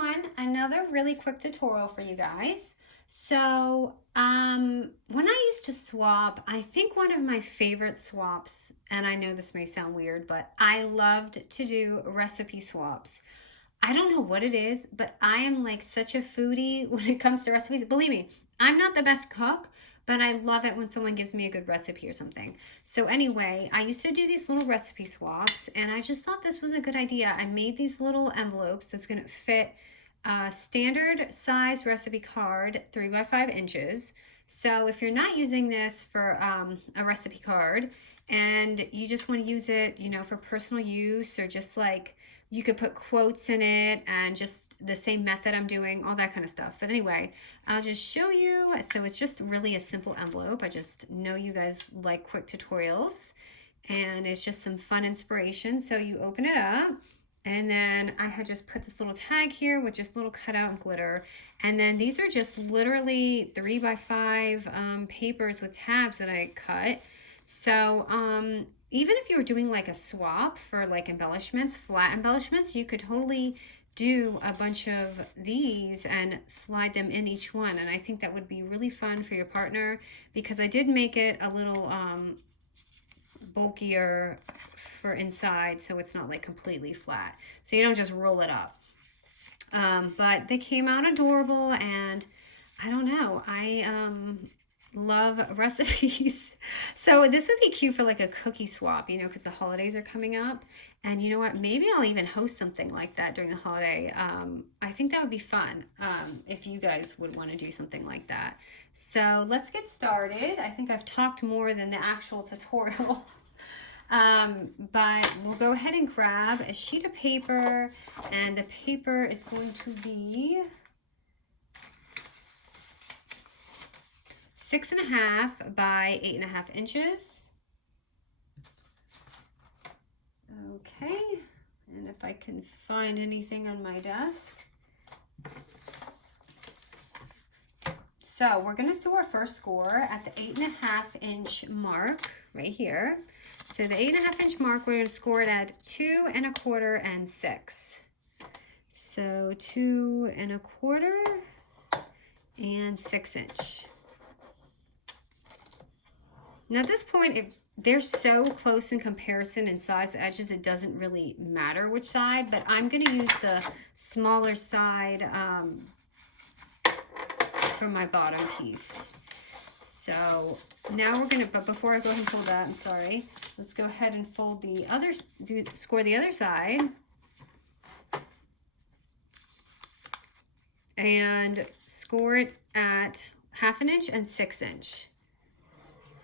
everyone, another really quick tutorial for you guys. So, when I used to swap, I think one of my favorite swaps, and I know this may sound weird, but I loved to do recipe swaps. I don't know what it is, but I am like such a foodie when it comes to recipes. Believe me, I'm not the best cook, but I love it when someone gives me a good recipe or something. So anyway, I used to do these little recipe swaps, and I just thought this was a good idea. I made these little envelopes that's going to fit a standard size recipe card, 3 by 5 inches. So if you're not using this for a recipe card and you just want to use it, for personal use, or just like you could put quotes in it and just the same method I'm doing, all that kind of stuff. But anyway, I'll just show you. So it's just really a simple envelope. I just know you guys like quick tutorials, and it's just some fun inspiration. So you open it up, and then I had just put this little tag here with just little cutout and glitter. And then these are just literally 3 by 5 papers with tabs that I cut. So even if you were doing like a swap for like embellishments, flat embellishments, you could totally do a bunch of these and slide them in each one. And I think that would be really fun for your partner, because I did make it a little bulkier for inside, so it's not like completely flat, so you don't just roll it up. But they came out adorable, and I don't know, I love recipes. So this would be cute for like a cookie swap, because the holidays are coming up. And you know what, maybe I'll even host something like that during the holiday. I think that would be fun, if you guys would want to do something like that. So let's get started. I think I've talked more than the actual tutorial. But we'll go ahead and grab a sheet of paper, and the paper is going to be 6.5 by 8.5 inches. Okay, and if I can find anything on my desk. So we're going to do our first score at the 8.5 inch mark right here. So the 8.5 inch mark, we're going to score it at 2 1/4 and 6. So 2 1/4 and 6 inch. Now at this point, they're so close in comparison in size edges, it doesn't really matter which side, but I'm going to use the smaller side for my bottom piece. So now we're going to, but before I go ahead and fold that, I'm sorry, let's go ahead and fold the other, score the other side. And score it at 1/2 inch and 6 inch.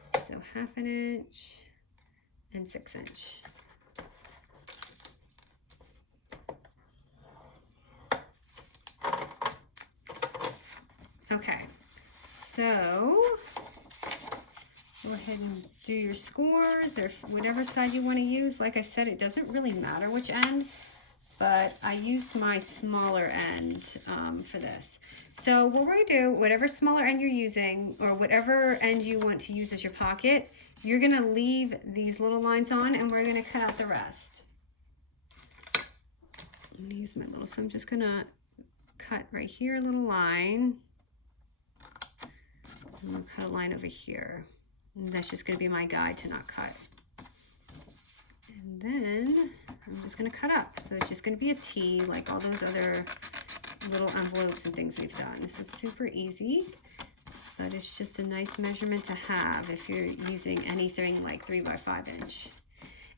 So 1/2 inch and 6 inch. Okay, so go ahead and do your scores, or whatever side you want to use. Like I said, it doesn't really matter which end, but I used my smaller end for this. So what we're going to do, whatever smaller end you're using, or whatever end you want to use as your pocket, you're going to leave these little lines on, and we're going to cut out the rest. I'm going to use my little, so I'm just going to cut right here a little line. I'm going to cut a line over here. And that's just going to be my guide to not cut. And then I'm just going to cut up. So it's just going to be a T, like all those other little envelopes and things we've done. This is super easy, but it's just a nice measurement to have if you're using anything like 3 by 5 inch.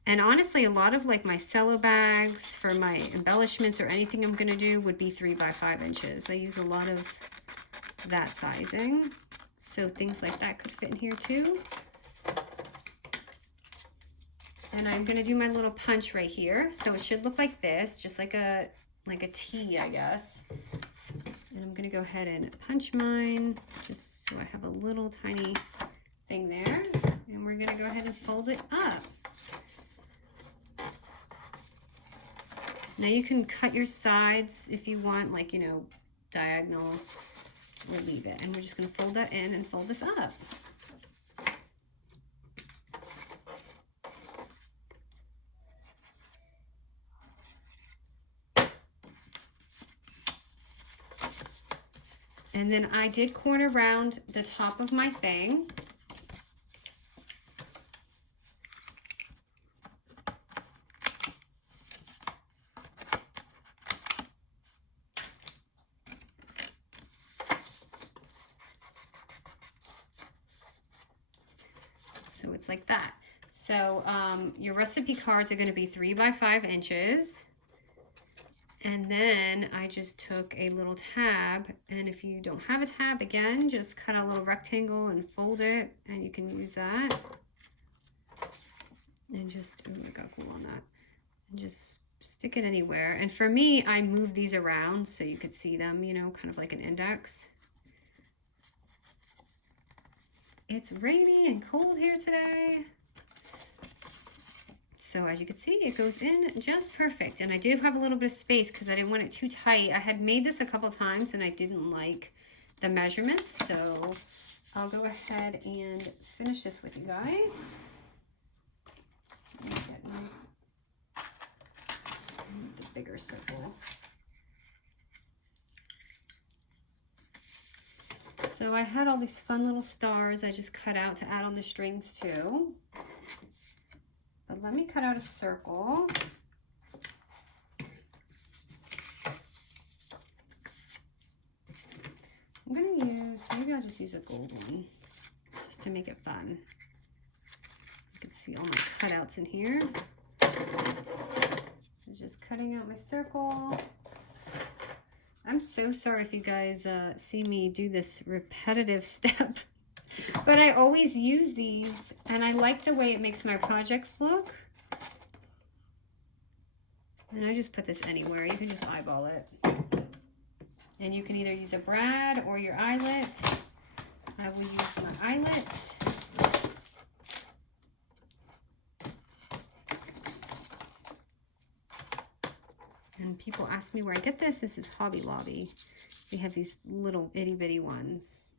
And honestly, a lot of like my cello bags for my embellishments or anything I'm going to do would be 3 by 5 inches. I use a lot of that sizing. So things like that could fit in here too. And I'm going to do my little punch right here. So it should look like this, just like a T, I guess. And I'm going to go ahead and punch mine just so I have a little tiny thing there. And we're going to go ahead and fold it up. Now you can cut your sides if you want, like, diagonal, or leave it. And we're just going to fold that in and fold this up. And then I did corner round the top of my thing. So it's like that. So your recipe cards are going to be 3 by 5 inches. And then I just took a little tab, and if you don't have a tab, again, just cut a little rectangle and fold it, and you can use that. And just, oh, I got glue on that. And just stick it anywhere. And for me, I move these around so you could see them, you know, kind of like an index. It's rainy and cold here today. So as you can see, it goes in just perfect. And I do have a little bit of space because I didn't want it too tight. I had made this a couple times and I didn't like the measurements. So I'll go ahead and finish this with you guys. Let me get the bigger circle. So I had all these fun little stars I just cut out to add on the strings too. But let me cut out a circle. I'm gonna use, maybe I'll just use a gold one just to make it fun. You can see all my cutouts in here. So just cutting out my circle. I'm so sorry if you guys see me do this repetitive step. But I always use these, and I like the way it makes my projects look. And I just put this anywhere. You can just eyeball it. And you can either use a brad or your eyelet. I will use my eyelet. And people ask me where I get this. This is Hobby Lobby. They have these little itty bitty ones.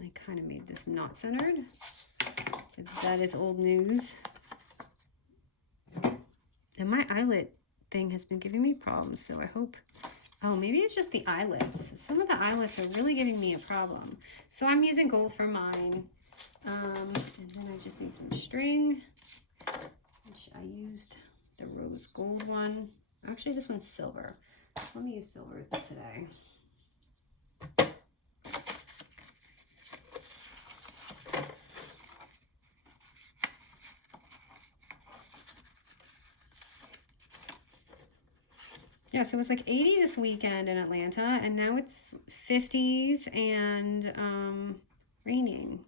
I kind of made this not centered. That is old news. And my eyelet thing has been giving me problems, so I hope... Oh, maybe it's just the eyelets. Some of the eyelets are really giving me a problem. So I'm using gold for mine. And then I just need some string, which I used the rose gold one. Actually, this one's silver. So let me use silver today. Yeah, so it was like 80 this weekend in Atlanta, and now it's 50s and raining,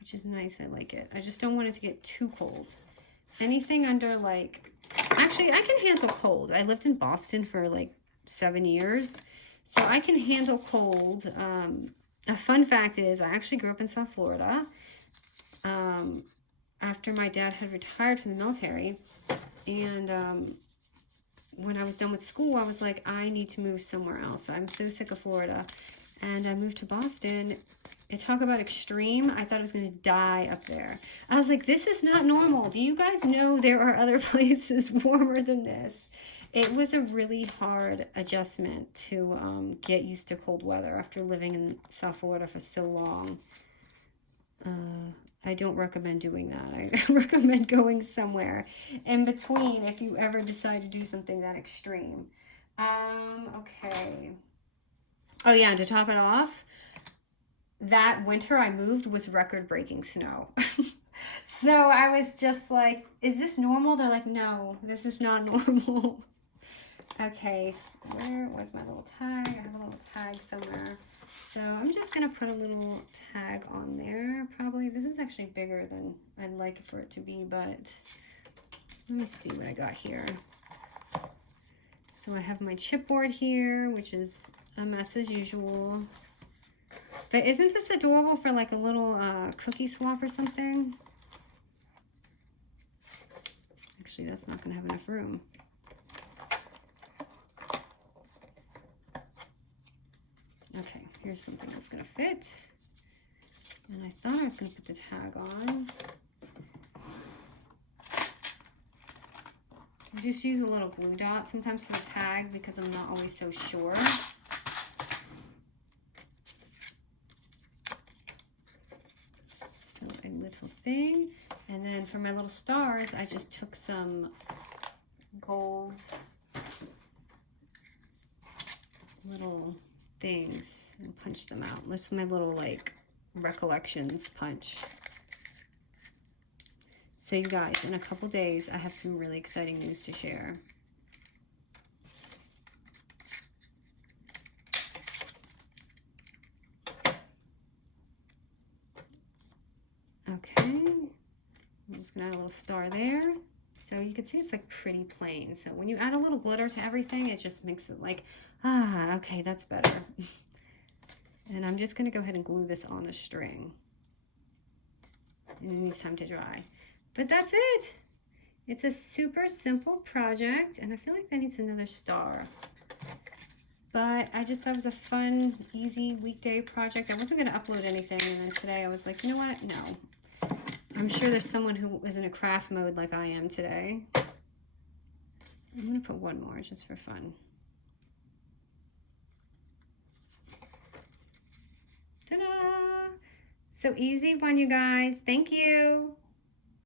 which is nice. I like it. I just don't want it to get too cold. Anything under like, actually, I can handle cold. I lived in Boston for like 7 years, so I can handle cold. A fun fact is I actually grew up in South Florida after my dad had retired from the military, and when I was done with school, I was like, I need to move somewhere else. I'm so sick of Florida. And I moved to Boston. And talk about extreme. I thought I was going to die up there. I was like, this is not normal. Do you guys know there are other places warmer than this? It was a really hard adjustment to get used to cold weather after living in South Florida for so long. I don't recommend doing that. I recommend going somewhere in between if you ever decide to do something that extreme. Okay. Oh yeah, and to top it off, that winter I moved was record-breaking snow. So I was just like, is this normal? They're like, no, this is not normal. Okay, so where was my little tag? I have a little tag somewhere. So I'm just going to put a little tag on there, probably. This is actually bigger than I'd like for it to be, but let me see what I got here. So I have my chipboard here, which is a mess as usual. But isn't this adorable for like a little cookie swap or something? Actually, that's not going to have enough room. Okay, here's something that's going to fit. And I thought I was going to put the tag on. I just use a little glue dot sometimes for the tag because I'm not always so sure. beautiful thing. And then for my little stars, I just took some gold little things and punched them out. This is my little like recollections punch. So you guys, in a couple days, I have some really exciting news to share. Okay, I'm just gonna add a little star there. So you can see it's like pretty plain. So when you add a little glitter to everything, it just makes it like, ah, okay, that's better. And I'm just gonna go ahead and glue this on the string. And it needs time to dry. But that's it. It's a super simple project, and I feel like that needs another star. But I just thought it was a fun, easy weekday project. I wasn't gonna upload anything, and then today I was like, you know what, no. I'm sure there's someone who is in a craft mode like I am today. I'm gonna put one more just for fun. Ta-da! So easy one, you guys. Thank you.